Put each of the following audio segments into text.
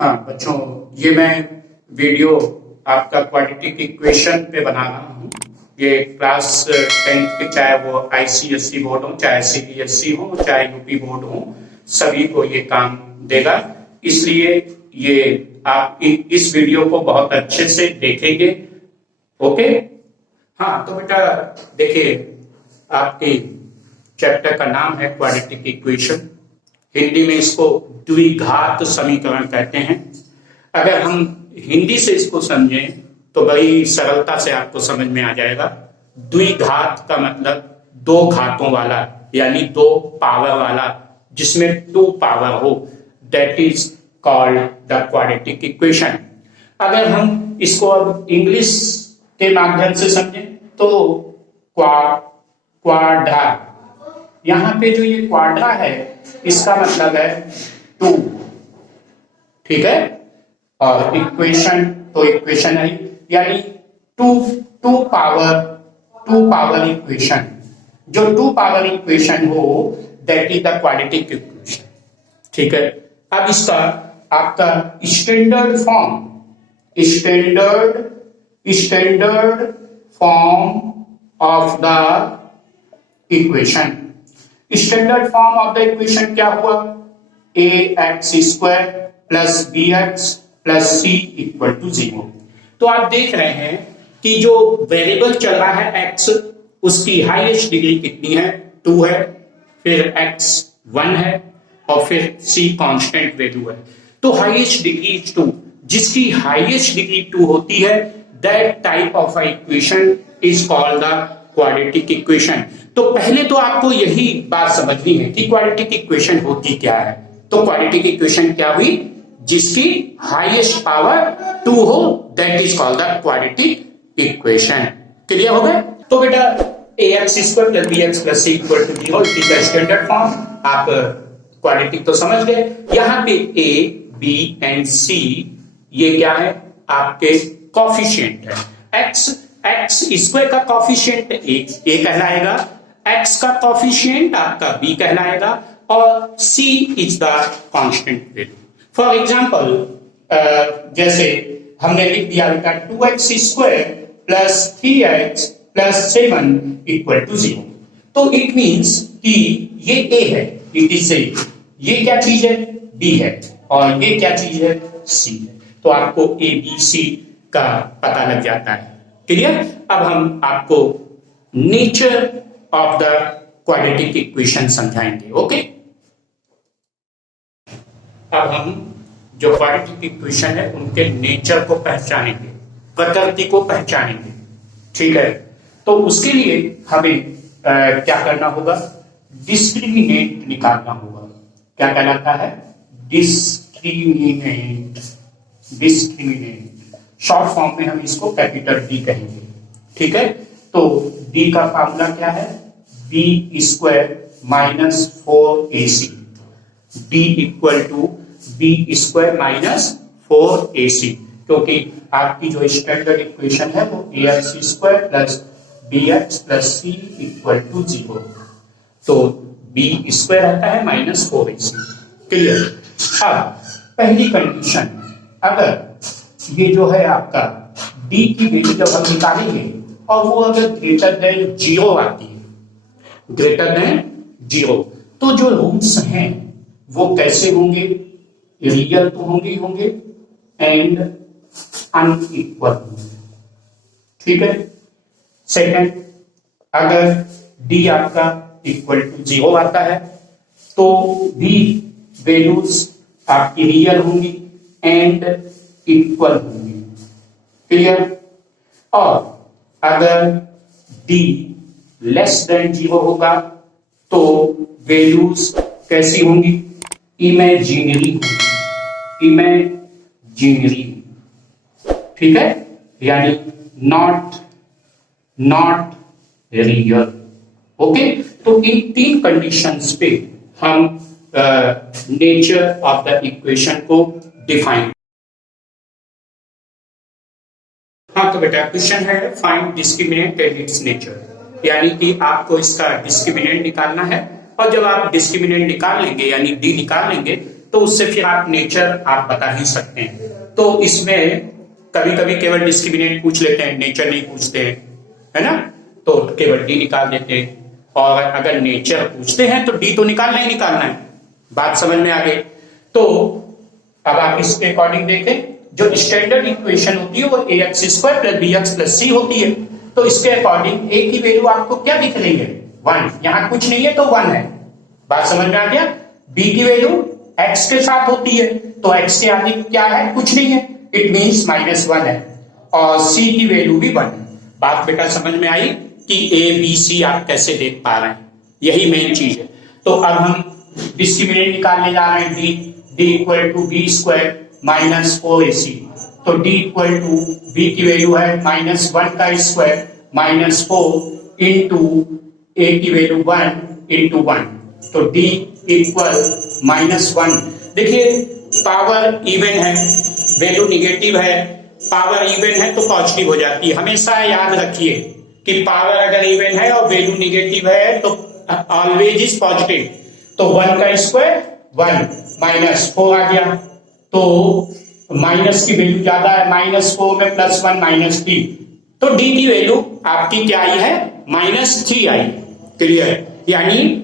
हाँ बच्चों, ये मैं वीडियो आपका क्वाड्रेटिक इक्वेशन पे बना रहा हूँ। ये क्लास 10th के, चाहे वो आईसीएसई बोर्ड हो, चाहे सीबीएसई हो, चाहे यूपी बोर्ड हो, सभी को ये काम देगा। इसलिए ये आप इस वीडियो को बहुत अच्छे से देखेंगे। ओके। हाँ तो बेटा देखिए, आपके चैप्टर का नाम है क्वाड्रेटिक इक्वेशन। हिंदी में इसको द्विघात समीकरण कहते हैं। अगर हम हिंदी से इसको समझें तो बड़ी सरलता से आपको समझ में आ जाएगा। द्विघात का मतलब दो घातों वाला, यानी दो पावर वाला, जिसमें टू पावर हो, that is called the quadratic equation. अगर हम इसको अब इंग्लिश के माध्यम से समझें तो क्वाड्रा, यहां पे जो ये क्वाड्रा है इसका मतलब है टू, ठीक है। और इक्वेशन तो इक्वेशन है, यानी टू पावर इक्वेशन। जो टू पावर इक्वेशन हो that is the quadratic equation, ठीक है। अब इसका आपका standard form of the equation, standard form of the equation क्या हुआ? A X square plus B X plus C equal to 0। तो आप देख रहे हैं कि जो वेरिएबल चल रहा है एक्स, उसकी हाईएस्ट डिग्री कितनी है? 2 है, फिर एक्स 1 है और फिर सी कांस्टेंट वैल्यू है। तो हाईएस्ट डिग्री इज 2। जिसकी हाईएस्ट डिग्री 2 होती है, that type of equation is called the quadratic equation. तो पहले तो आपको यही बात समझनी है कि क्वाड्रेटिक इक्वेशन होती क्या है। तो क्वाड्रेटिक इक्वेशन क्या हुई? जिसकी हाईएस्ट पावर 2 हो, that is called the quadratic equation. Clear हो गए? तो बेटा ax square plus bx plus c equal to 0 इसका स्टैंडर्ड फॉर्म। आप क्वाड्रेटिक तो समझ गए। यहां पे a b एंड c ये क्या है? आपके कॉफिशिएंट है। एक्स स्क्वायर का कॉफिशिएंट ए कहलाएगा, एक्स का कॉफिशिएंट आपका बी कहलाएगा, और C is the constant value. For example जैसे हमने लिख दिया बेटा 2x square plus 3x plus 7 equal to 0। तो इट मीन्स कि ये ए है, इट इज ए। ये क्या चीज है? बी है। और ये क्या चीज है? सी है। तो आपको ए बी सी का पता लग जाता है। क्लियर? अब हम आपको nature of the quadratic equation समझाएंगे। ओके। अब हम जो क्वाड्रेटिक इक्वेशन है उनके नेचर को पहचानेंगे, प्रकृति को पहचानेंगे, ठीक है। तो उसके लिए हमें क्या करना होगा? डिस्क्रिमिनेंट निकालना होगा। क्या कहलाता है? डिस्क्रिमिनेंट। शॉर्ट फॉर्म में हम इसको कैपिटल डी कहेंगे, ठीक है। तो डी का फार्मूला क्या है? B square minus 4ac, D equal to B square minus 4ac, क्योंकि आपकी जो स्टैंडर्ड इक्वेशन है वो ax square plus bx plus c equal to 0। तो बी स्क्वायर आता है माइनस 4ac। क्लियर? अब पहली कंडीशन, अगर ये जो है आपका d की वैल्यू जब हम निकालेंगे और वो अगर ग्रेटर देन 0 आती है, ग्रेटर देन 0, तो जो रूट्स हैं वो कैसे होंगे? रियल तो होंगे एंड अनइक्वल होंगे, ठीक है। सेकंड, अगर d आपका इक्वल टू 0 आता है तो भी वैल्यूज आपकी रियल होंगी एंड इक्वल होंगी। क्लियर? और अगर d लेस देन 0 होगा तो वैल्यूज कैसी होंगी? इमेजिनरी होंगी, इमेजिनरी, ठीक है, यानी नॉट रियल। ओके। तो इन 3 कंडीशंस पे हम नेचर ऑफ द इक्वेशन को डिफाइन। हाँ तो बेटा क्वेश्चन है find discriminant and it's nature, यानी कि आपको इसका डिस्क्रिमिनेंट निकालना है। और जब आप डिस्क्रिमिनेंट निकाल लेंगे यानी डी निकाल लेंगे तो उससे फिर आप नेचर आप बता ही सकते हैं। तो इसमें कभी कभी केवल डिस्क्रिमिनेंट पूछ लेते हैं, नेचर नहीं पूछते हैं, है ना, तो केवल डी निकाल देते हैं। और अगर नेचर पूछते हैं तो डी तो निकालना ही निकालना है। बात समझ में आ गई? तो अब आप इसके अकॉर्डिंग देखें, जो स्टैंडर्ड इक्वेशन होती है वो A X square plus B X plus C होती है। तो इसके अकॉर्डिंग ए की वैल्यू आपको क्या दिख रही है? 1। यहां कुछ नहीं है तो 1 है। बात समझ में आ गया? बी की वैल्यू एक्स के साथ होती है, तो एक्स के आगे क्या है? कुछ नहीं है, इट मीन्स -1 है। और सी की वैल्यू भी 1 है। बात बेटा समझ में आई कि ए बी सी आप कैसे देख पा रहे हैं? यही मेन चीज है। तो अब हम डिस्क्रिमिनेंट निकालने जा रहे हैं। D equal to B square minus 4ac। तो डी इक्वल टू बी की वैल्यू है -1 का स्क्वायर माइनस 4 इंटू ए की वैल्यू 1 इंटू 1। तो डी इक्वल -1। देखिए पावर इवन है, वैल्यू निगेटिव है, पावर इवन है तो पॉजिटिव हो जाती है। हमेशा याद रखिए कि पावर अगर इवन है और वैल्यू निगेटिव है तो ऑलवेज इज पॉजिटिव। तो 1 का स्क्वायर 1 -4 आ गया, तो माइनस की वैल्यू ज्यादा है, -4 में +1 -3। तो डी की वैल्यू आपकी क्या आई है? -3 आई। क्लियर है? यानी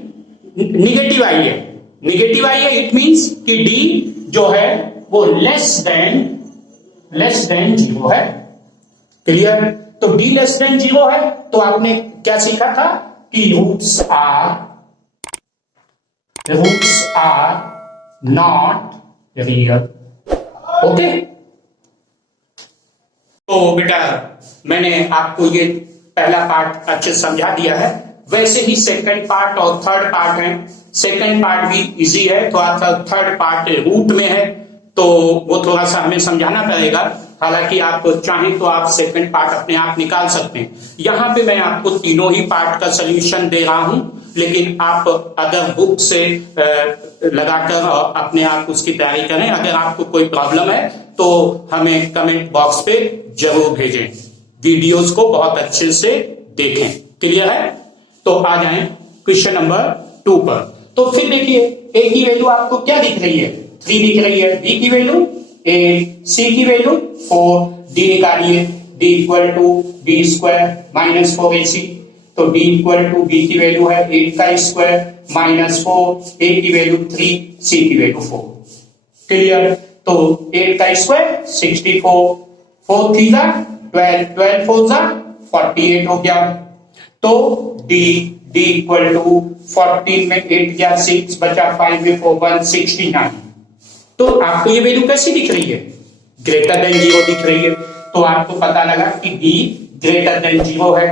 निगेटिव आई है। निगेटिव आई है, इट मींस कि डी जो है वो लेस देन 0 है। क्लियर? तो डी लेस देन 0 है, तो आपने क्या सीखा था कि roots are not real. Okay, तो बेटा मैंने आपको ये पहला पार्ट अच्छे समझा दिया है। वैसे ही सेकंड पार्ट और थर्ड पार्ट है। सेकंड पार्ट भी इजी है, थर्ड पार्ट रूट में है, तो वो थोड़ा सा हमें समझाना पड़ेगा। हालांकि आप चाहें तो आप सेकंड पार्ट अपने आप निकाल सकते हैं। यहां पे मैं आपको तीनों ही पार्ट का सोल्यूशन दे रहा हूं, लेकिन आप अगर बुक से लगाकर अपने आप उसकी तैयारी करें। अगर आपको कोई प्रॉब्लम है तो हमें कमेंट बॉक्स पे जरूर भेजें, वीडियोस को बहुत अच्छे से देखें। क्लियर है? तो आ जाएं क्वेश्चन नंबर 2 पर। तो फिर देखिए ए की वैल्यू आपको क्या दिख रही है? 3 दिख रही है। बी की वैल्यू 8, सी की वैल्यू 4, डी निकालिए। D equal to B square -4ac। तो डी इक्वल टू बी की वैल्यू है 8 का स्क्वायर -4, ए की वैल्यू 3, सी की वैल्यू 4। क्लियर? तो 8 का स्क्वायर 64, 4 3 12, 12 4 48 हो गया। तो डी इक्वल टू 14 में 8 गया 6 बचा 5 में 4 1 69। तो आपको ये वैल्यू कैसी दिख रही है? ग्रेटर देन 0 दिख रही है। तो आपको पता लगा कि डी ग्रेटर देन 0 है।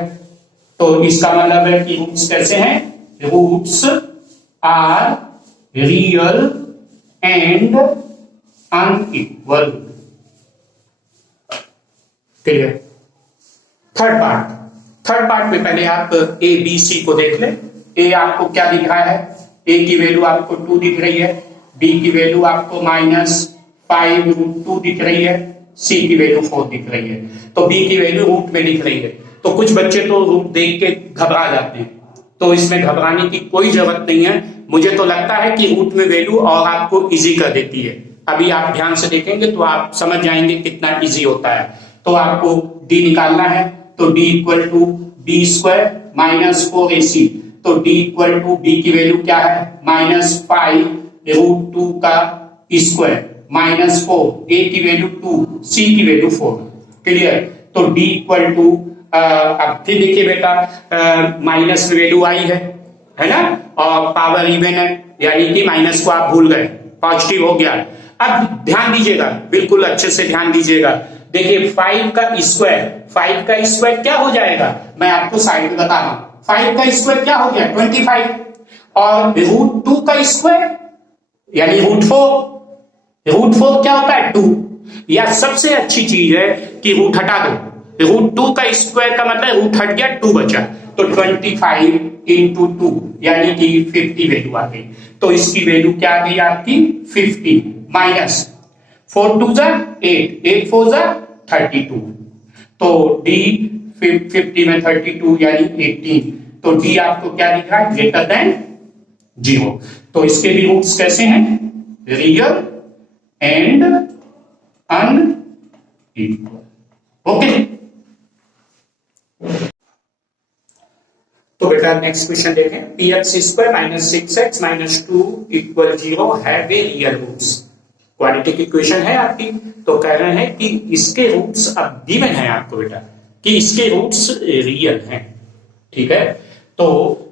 तो इसका मतलब है कि रूट्स कैसे हैं? Roots are real and unequal. Clear? Third part में पहले आप ए बी सी को देख लें। ए आपको क्या दिख रहा है? ए की वैल्यू आपको 2 दिख रही है, बी की वैल्यू आपको -5√2 दिख रही है, सी की वैल्यू 4 दिख रही है। तो बी की वैल्यू रूट में दिख रही है। तो कुछ बच्चे तो रूट देख के घबरा जाते हैं, तो इसमें घबराने की कोई जरूरत नहीं है। मुझे तो लगता है कि रूट में वैल्यू और आपको इजी कर देती है। अभी आप ध्यान से देखेंगे तो आप समझ जाएंगे कितना इजी होता है। तो आपको डी निकालना है, तो D equal to B square -4ac। तो डी इक्वल टू बी की वैल्यू क्या है? -5√2 का स्क्वायर -4, ए की वैल्यू 2, सी की वैल्यू 4। क्लियर? तो डी इक्वल टू अब फिर देखिए बेटा माइनस में वैल्यू आई है ना, और पावर इवन है, यानी कि माइनस को आप भूल गए, पॉजिटिव हो गया। अब ध्यान दीजिएगा, बिल्कुल अच्छे से ध्यान दीजिएगा। देखिए 5 का स्क्वायर क्या हो जाएगा? मैं आपको साइड में बता रहा हूं। 5 का स्क्वायर क्या हो गया? 25। और √2 का स्क्वायर यानी √4 क्या होता है? 2। या सबसे अच्छी चीज है कि रूट हटा दो। √2 का स्क्वायर का मतलब रूट हट गया, 2 बचा। तो 25 इंटू 2 यानी कि 50 वैल्यू आ गई। तो इसकी वैल्यू क्या आ गई आपकी? 50 माइनस 4 2 8, 8 4 32। तो डी 50 में 32 यानी 18। तो डी आपको क्या दिख रहा है? Greater than 0। तो इसके भी रूट्स कैसे हैं? Real and unequal. ओके, तो बेटा नेक्स्ट क्वेश्चन देखें। P x square minus 6x minus 2 equal 0 have a real roots. Quadratic equation है आपकी, तो कह रहे हैं कि इसके रूट्स अब गिवन है आपको बेटा, कि इसके रूट्स रियल हैं। ठीक है, तो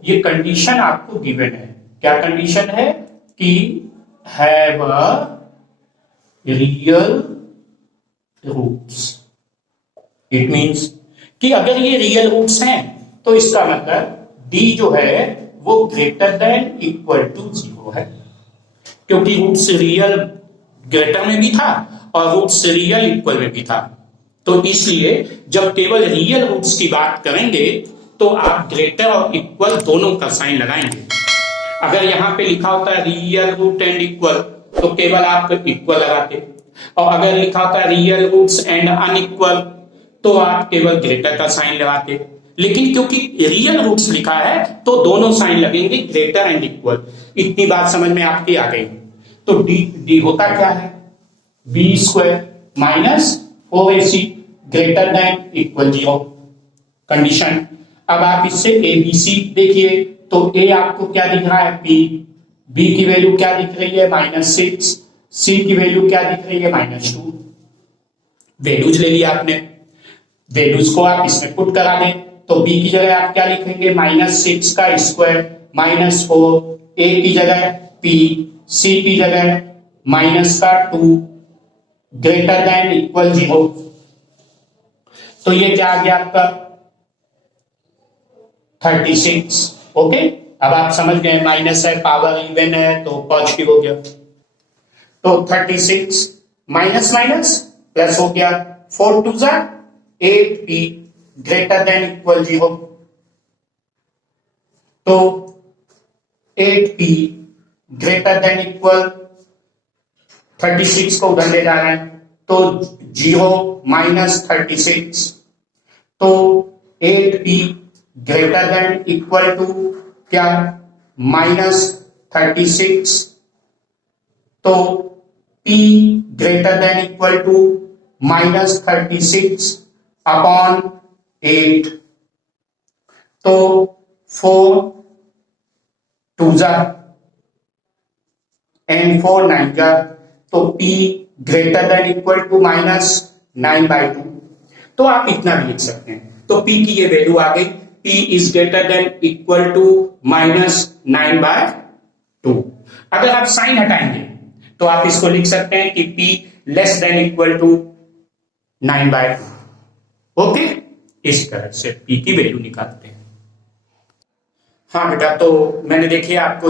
ये कंडीशन आपको गिवन है। क्या कंडीशन है? कि have a real roots. It means कि अगर ये रियल रूट्स हैं तो इसका मतलब d जो है वो ग्रेटर देन इक्वल टू 0 है, क्योंकि रूट्स रियल ग्रेटर में भी था और रूट्स रियल इक्वल में भी था। तो इसलिए जब केवल रियल रूट्स की बात करेंगे तो आप ग्रेटर और इक्वल दोनों का साइन लगाएंगे। अगर यहां पे लिखा होता है रियल रूट एंड इक्वल तो केवल आप इक्वल लगाते, और अगर लिखा होता है रियल रूट्स एंड अनइक्वल तो आप केवल ग्रेटर का साइन लगाते। लेकिन क्योंकि रियल रूट्स लिखा है तो दोनों साइन लगेंगे, ग्रेटर एंड इक्वल। इतनी बात समझ में आपकी आ गई। तो डी होता क्या है? B square minus 4ac greater than equal 0 condition. अब आप इससे ए बी सी देखिए, तो ए आपको क्या दिख रहा है? पी। बी की वैल्यू क्या दिख रही है? -6। सी की वैल्यू क्या दिख रही है? -2। वैल्यूज ले लिया आपने, वैल्यूज को आप इसमें पुट करा दें, तो बी की जगह आप क्या लिखेंगे? -6 का स्क्वायर -4, ए की जगह पी, सी की जगह -2 ग्रेटर देन इक्वल 0। तो ये क्या आ गया आपका? 36। ओके, अब आप समझ गए माइनस है, पावर इवन है तो पॉजिटिव हो गया। तो 36 माइनस माइनस प्लस हो गया, 4 2 जा 8p ग्रेटर देन इक्वल 0। तो 8p ग्रेटर देन इक्वल 36 को उधर ले जा रहे हैं, तो 0 माइनस 36, तो 8p greater than equal to क्या? -36। तो p greater than equal to -36 upon 8। तो 4 2 जा एंड 4 9 जा, तो p greater than equal to -9/2। तो आप इतना भी लिख सकते हैं। तो p की ये वैल्यू आ गई, p is greater than equal to -9/2। अगर आप साइन हटाएंगे तो आप इसको लिख सकते हैं कि p less than equal to 9/2। Okay, इस तरह से p की वैल्यू निकालते हैं। हाँ बेटा, तो मैंने देखिए आपको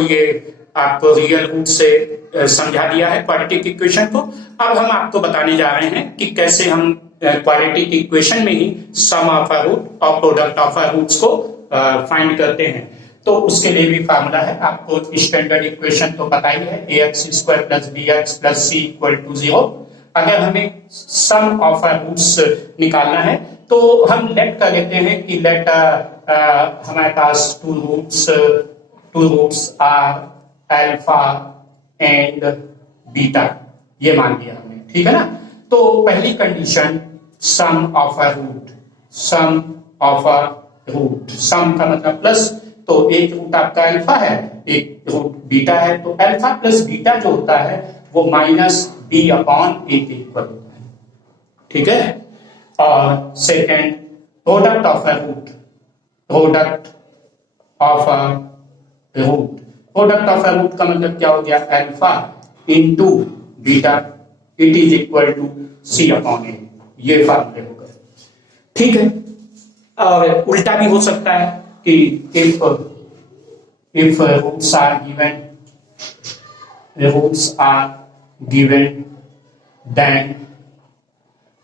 रियल रूट से समझा दिया है क्वाड्रेटिक इक्वेशन को। अब हम आपको बताने जा रहे हैं कि कैसे हम क्वाड्रेटिक इक्वेशन में ही सम ऑफ अ रूट और प्रोडक्ट ऑफ अ रूट्स को फाइंड करते हैं। तो उसके लिए भी फार्मूला है, आपको स्टैंडर्ड इक्वेशन तो पता ही है, ax² + bx + c = 0। अगर हमें सम ऑफ अ रूट्स निकालना है तो हम लेट कर लेते हैं कि लेट हमारे पास two roots are alpha and beta, ये मान लिया हमने। ठीक है ना? तो पहली condition sum of a root, sum of a root, sum का मतलब प्लस, तो एक रूट आपका अल्फा है, एक रूट बीटा है, तो अल्फा प्लस बीटा जो होता है वो -b/a के इक्वल होता है। ठीक है? और second product of a root, product of a root, product of a root का मतलब क्या हो गया? Alpha into beta, it is equal to c/a। ये फार्मूले हो गए। ठीक है? और उल्टा भी हो सकता है कि if roots are given then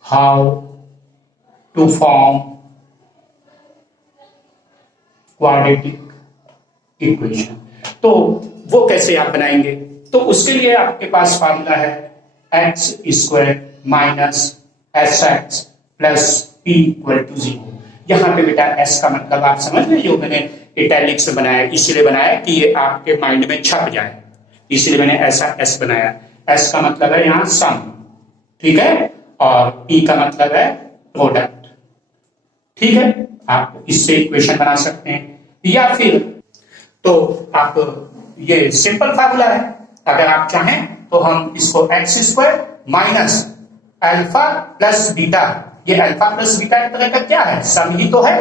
how to form quadratic equation, तो वो कैसे आप बनाएंगे? तो उसके लिए आपके पास फार्मूला है x² minus sx plus p = 0। यहां पे बेटा s का मतलब आप समझ रहे हो, मैंने इटैलिक से बनाया, इसलिए बनाया कि ये आपके माइंड में छप जाए, इसलिए मैंने ऐसा s बनाया। एस का मतलब है यहाँ सम, ठीक है, और ई का मतलब है प्रोडक्ट, ठीक है। आप इससे इक्वेशन बना सकते हैं, या फिर तो आप ये सिंपल फार्मूला है, अगर आप चाहें तो हम इसको x square minus alpha plus beta, ये अल्फा प्लस बीटा एक तरह का क्या है, सम ही तो है,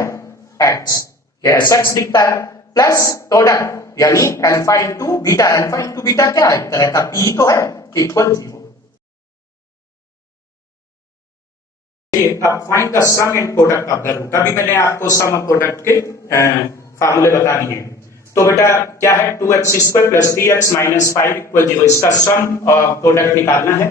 एक्स, ये एस एक्स दिखता है, प्लस प्रोडक्ट यानी alpha into beta, alpha into beta क्या है, एक तरह का पी ही तो है, इक्वल 0। अब find the sum and product of the root. अभी मैंने आपको सम और प्रोडक्ट के फार्मूले बता दिए। तो बेटा क्या है, 2x² plus 3x minus 5 equal 0, इसका सम और प्रोडक्ट निकालना है।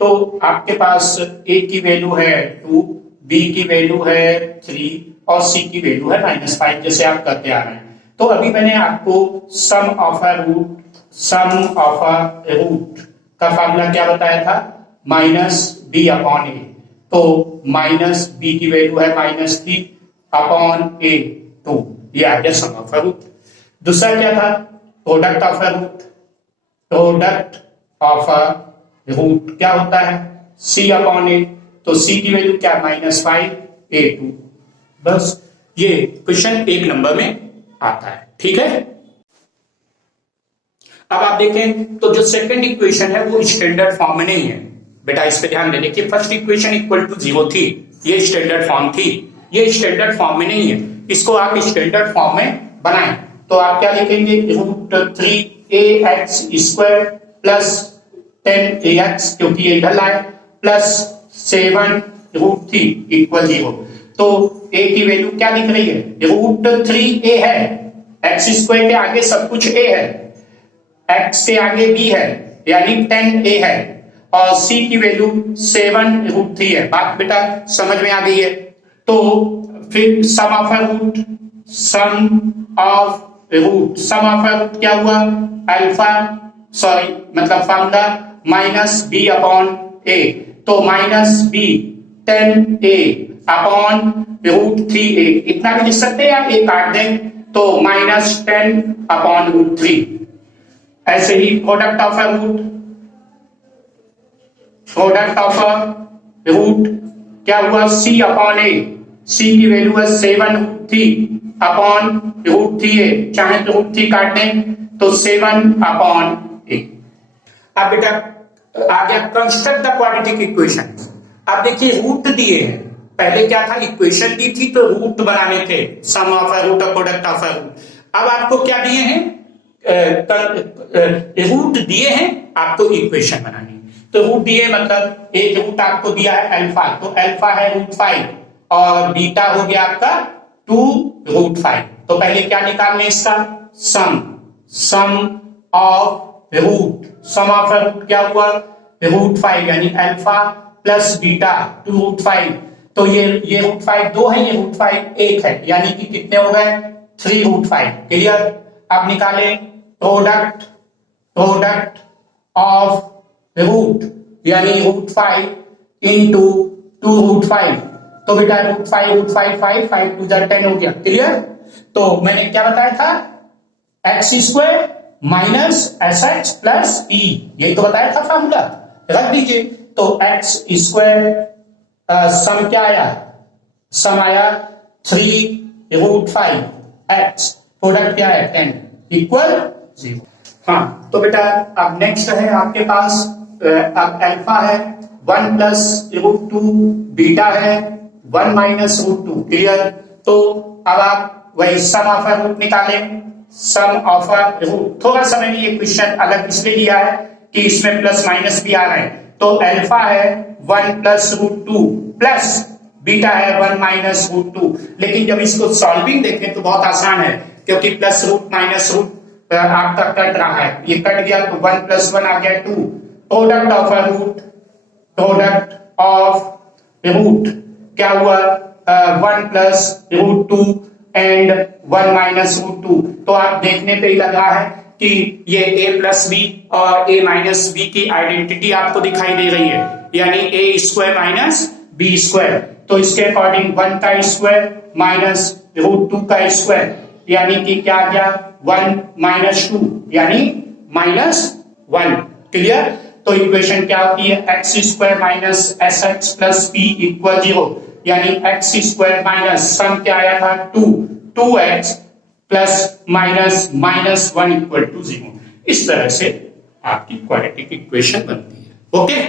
तो आपके पास a की वैल्यू है 2, b की वैल्यू है 3 और c की वैल्यू है -5, जैसे आप करते आ रहे हैं। तो अभी मैंने आपको सम ऑफ अ रूट का फार्मूला क्या बताया था, -b/a। तो -b की वैल्यू है -3/a 2, ये आ गया सम ऑफ अ रूट। दूसरा क्या था, product of a root. Product of a root क्या होता है, c/a। तो c की वैल्यू क्या, -5/a2। बस ये क्वेश्चन 1 नंबर में आता है, ठीक है। अब आप देखें तो जो सेकंड इक्वेशन है वो स्टैंडर्ड फॉर्म में नहीं है बेटा, इस पे ध्यान देने की। फर्स्ट इक्वेशन इक्वल टू 0 थी, ये स्टैंडर्ड फॉर्म थी, ये स्टैंडर्ड फॉर्म में नहीं है, इसको आप स्टैंडर्ड फॉर्म में बनाएं। तो आप क्या लिखेंगे, √3ax² प्लस 10ax, क्योंकि ये ढल है, प्लस 7√3 इक्वल 0। तो a की वैल्यू क्या दिख रही है, √3a है, x² के आगे सब कुछ a है, x के आगे b है यानी 10a है, और c की वैल्यू 7√3 है। बात बेटा समझ में आ गई है। तो फिर sum of a root, sum of root क्या हुआ, अल्फा मतलब फार्मूला -b/a। तो -b 10a/√3a, इतना भी लिख सकते हैं, आप a काट दें तो -10/√3। ऐसे ही प्रोडक्ट ऑफ अ रूट क्या हुआ, c/a, c की वैल्यू है 7√3/√3a, चाहे तो √3 काट दें तो 7/a। अब बेटा आ गया कंस्ट्रक्ट द क्वाड्रेटिक इक्वेशन। अब देखिए रूट दिए हैं, पहले क्या था, इक्वेशन दी थी तो रूट बनाने थे, सम ऑफ अ रूट और प्रोडक्ट ऑफ अ रूट। अब आपको क्या दिए हैं, रूट दिए हैं, आपको इक्वेशन बनानी है। तो रूट दिए मतलब एक रूट आपको दिया है अल्फा, तो अल्फा है √5 और बीटा हो गया आपका 2√5। तो पहले क्या निकालने इसका, sum of root, sum of root क्या हुआ, √5 यानी अल्फा प्लस बीटा 2√5। तो ये √5 2 है, ये √5 1 है, यानी कि कितने हो गए, 3√5। क्लियर। अब निकाले प्रोडक्ट ऑफ रूट यानी √5 इंटू 2√5। तो बेटा √5 5 2 10 हो गया, क्लियर। तो मैंने क्या बताया था, x² minus sx plus e, यही तो बताया था फार्मूला, रख दीजिए। तो x² सम क्या आया, सम आया 3√5x, प्रोडक्ट क्या है 10 इक्वल 0। हाँ तो बेटा अब नेक्स्ट है आपके पास, अब अल्फा है 1 प्लस √2, बीटा है 1 माइनस √2, क्लियर। तो अब आप वही सम ऑफ अ रूट निकालें, सम ऑफ अ रूट। थोड़ा सा मैंने ये क्वेश्चन अलग इसलिए लिया है कि इसमें प्लस माइनस भी आ रहे हैं। तो अल्फा है 1 प्लस √2 प्लस बीटा है 1 माइनस √2। लेकिन जब इसको सॉल्विंग देखें तो बहुत आसान है, क्योंकि प्लस रूट माइनस रूट आपका कट रहा है, ये कट गया तो 1 + 1 आ गया 2। प्रोडक्ट ऑफ रूट क्या हुआ, 1 प्लस √2 एंड 1 माइनस √2। तो आप देखने पे ही लग रहा है कि ये a प्लस बी और a माइनस बी की आइडेंटिटी आपको दिखाई दे रही है, यानी a² माइनस b²। तो इसके अकॉर्डिंग 1 का स्क्वायर माइनस √2 का स्क्वायर, यानी कि क्या आ गया 1 - 2 यानी -1, क्लियर। तो इक्वेशन क्या होती है, X square minus S x plus P equal 0, यानी एक्स स्क्वायर माइनस सम क्या आया था 2 x plus minus minus 1 equal to 0। इस तरह से आपकी क्वाड्रेटिक इक्वेशन बनती है। ओके।